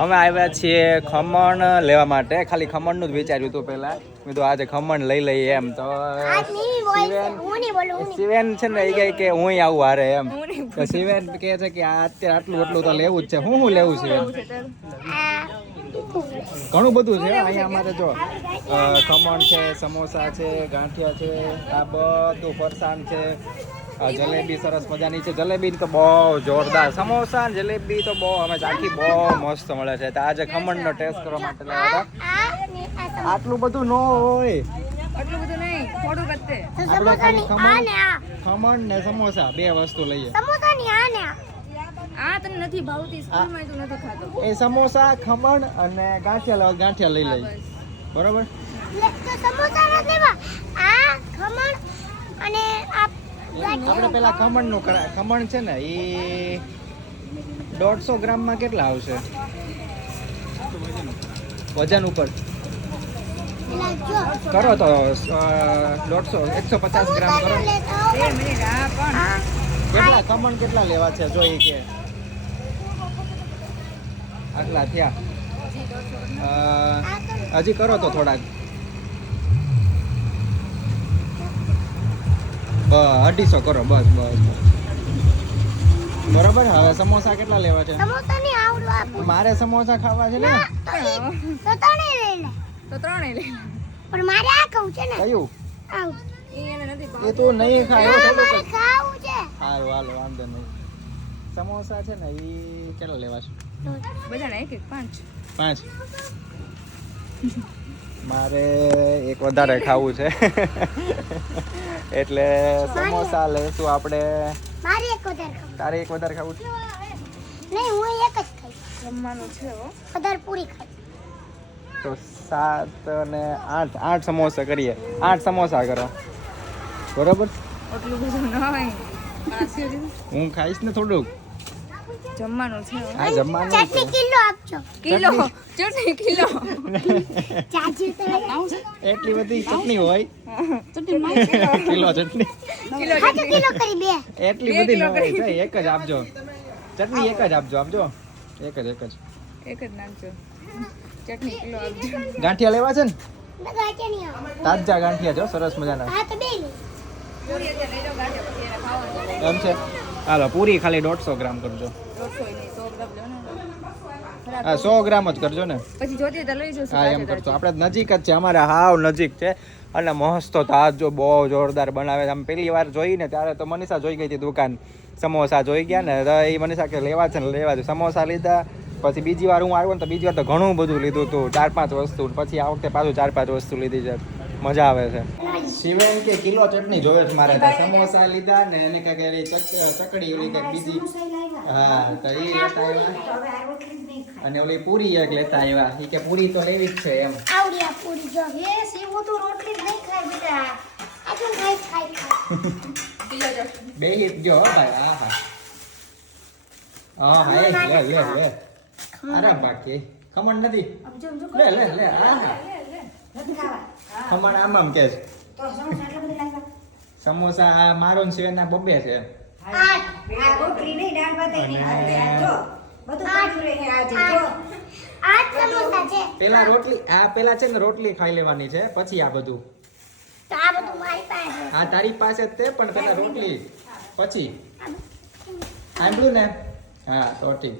અમે આવ્યા છીએ ખમણ લેવા માટે. ખાલી ખમણનું જ વિચાર્યું હતું પહેલા. મેં તો આજે ખમણ લઈ લઈએ એમ. તો સિવેન શિવેન હું હું છે ને એ કહે કે હું આવું હારે એમ. તો શિવેન કહે છે કે આ અત્યારે આટલું આટલું તો લેવું જ છે. હું શું લેવું છે? ઘણું બધું છે. અહીંયા અમારે જો ખમણ છે સમોસા છે ગાંઠિયા છે આ બધું ફરસાણ છે. આ જલેબી સરસ મજાની છે. જલેબી તો બહુ જોરદાર. સમોસા ને જલેબી તો બહુ અમે ચાખી બહુ મસ્ત મળે છે. તો આજે ખમણનો ટેસ્ટ કરવા માટે લાવ્યા હતા. આટલું બધું ન હોય. આટલું બધું નહીં આપણે ખાલી આ ખમણ ને સમોસા બે વસ્તુ લઈએ. સમોસાની આ ને આ. આ તને નથી ભાવતી સ્કૂલમાં તું નથી ખાતો. એ સમોસા ખમણ અને ગાંઠિયા લેવા ગાંઠિયા લઈ લઈએ. બરોબર? સમોસા નથી આ ખમણ અને આ આપણે પેલા ખમણનું નું ખમણ છે ને એ દોઢસો ગ્રામમાં કેટલા આવશે? વજન ઉપર. કરો તો દોઢસો, એકસો પચાસ ગ્રામ કરો. કેટલા, ખમણ કેટલા લેવા છે? જોઈ કે. આટલા થયા. હજી કરો તો થોડાક. અઢીસો કરો બસ બસ બસ. બરોબર? હવે સમોસા કેટલા લેવા છે? મારે સમોસા ખાવા છે ને? તો ત્રણે લઈ લે. તો ત્રણે લઈ લે. પણ મારે આ ખાવું છે ને. કયું? આવું. એ તો તું નહીં ખાય. મારે ખાવું છે. સારું હાલો વાંધો નહીં. સમોસા છે ને એ કેટલા લેવા છે? બધાને એક એક પાંચ. પાંચ. મારે એક વધારે ખાવું છે. એટલે સમોસા લેશું આપણે. મારે એક વધારે ખાવું તારે એક વધારે ખાવું છે? નહીં હું એક જ ખાઈશ. જમવાનું છે હો. વધારે પૂરી ખાઈ. તો સાત અને આઠ આઠ સમોસા કરીએ. આઠ સમોસા કરો. બરોબર? એટલું બધું ન હોય? હું ખાઈશ ને થોડુંક? જમવાનું છે. આ જમવાનું ચટણી કિલો આપજો. કિલો ચટણી? કિલો. ચાચી તો એટલી બધી ચટણી હોય. કિલો ચટણી. કિલો કિલો કરી બે. એટલી બધી ન હોય. છે, એક જ આપજો. ચટણી એક જ આપજો આપજો. એક જ એક જ. એક જ નાખજો. ચટણી કિલો આપજો. ગાંઠિયા લેવા છે ને? ગાંઠિયા નહીં આવે. તાજા ગાંઠિયા જો સરસ મજાના. હા તો બે લે. પૂરી અત્યારે લઈ લો ગાંઠિયા પછી એને ખાવાનું. એમ છે. હાલો પૂરી ખાલી દોઢસો ગ્રામ કરજો. હા સો ગ્રામ જ કરજો ને. પછી જોતી તો લઈ જશું હા એમ કરજો. આપણે નજીક જ છે અમારે હાવ નજીક છે. અને મસ્ત તાજ જો બહુ જોરદાર બનાવે છે. આમ પહેલી વાર જોઈ ને ત્યારે તો મનીષા જોઈ ગઈ હતી દુકાન. સમોસા જોઈ ગયા ને તો એ મનીષા કે લેવા છે ને લેવા છે સમોસા લીધા પછી બીજી વાર હું આવ્યો ને તો બીજી વાર તો ઘણું બધું લીધું હતું ચાર પાંચ વસ્તુ. પછી આ વખતે પાછું ચાર પાંચ વસ્તુ લીધી છે. મજા આવે છે. શિવેન કે કિલો ચટણી જોવે છે મારે સમોસા લીધા ને એને કાંઈક એવી ચકડી ઓલી કાંઈક બીજી. હા તો એ લેતા આવ્યા. અને ઓલી પૂરી એક લેતા આવ્યા. એ કે પૂરી તો લેવી જ છે એમ. આવડી આ પૂરી જો. એ સીવું તો રોટલી જ નહીં ખાય બેટા આ તો ખાઈ ખાઈ ખાય. બે હિત ગયો હો ભાઈ. આ હા. હા હા લે લે લે. અરે બાકી. ખમણ નથી. લે લે લે. આ હા. ખમણ આમ આમ કે છે. સમોસા આ મારો છે શિવેનના બબ્બે છે આઠ સમોસા છે. પેલા રોટલી આ પેલા છે ને રોટલી ખાઈ લેવાની છે પછી આ બધું. તો આ બધું મારી પાસે આ તારી પાસે જ તે પણ પેલા રોટલી. પછી. સાંભળ્યું ને? હા તો ઠીક